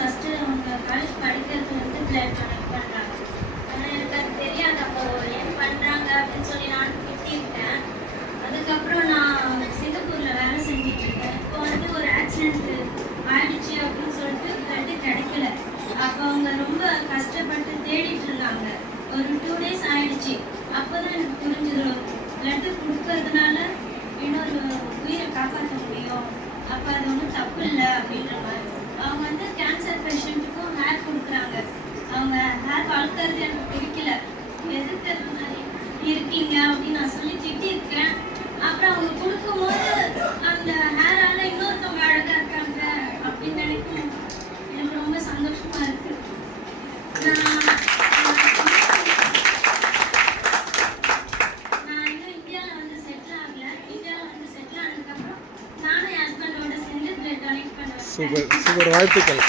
First அவங்க college படிக்கிறது வந்து பிளான் பண்ணுறாங்க. ஆனால் எனக்கு அது தெரியாது. அப்போ ஏன் பண்ணுறாங்க அப்படின்னு சொல்லி நான் திட்டிருக்கேன். அதுக்கப்புறம் நான் சிங்கப்பூரில் வேலை செஞ்சிட்ருக்கேன். இப்போ வந்து ஒரு ஆக்சிடென்ட் ஆயிடுச்சு அப்படின்னு சொல்லிட்டு பிளட்டு கிடைக்கல. அப்போ அவங்க ரொம்ப கஷ்டப்பட்டு தேடிட்டு இருந்தாங்க. ஒரு 2 days ஆயிடுச்சு. அப்போ தான் எனக்கு புரிஞ்சது, பிளட்டு கொடுக்கறதுனால இன்னொரு உயிரை காப்பாற்ற முடியும். அப்போ அது ஒன்றும் தப்பு இல்லை அப்படின்ற மாதிரி. அவங்க வந்து கேன்சர் பேஷண்ட்டுக்கும் ஹேர் கொடுக்குறாங்க. அவங்க ஹேர் வளர்க்கறது எனக்கு பிடிக்கல, எதுக்கு மாதிரி இருக்கீங்க அப்படின்னு நான் சொல்லி திட்டிருக்கேன். அப்புறம் அவங்க கொடுக்கும்போது அந்த ஹேரால இன்னொருத்தவங்க அழகா இருக்காங்க அப்படின்னு நினைக்கும் எனக்கு ரொம்ப சந்தோஷமா இருக்கு. நான் இன்னும் இந்தியாவில் வந்து செட்டில் ஆகல. இந்தியாவில் வந்து செட்டில் ஆனதுக்கப்புறம் நானும் என் ஹஸ்பண்டோட சேர்ந்து பிளட் டொனேட் பண்ணுவேன். சூப்பர் சூப்பர், வாழ்த்துக்கள்.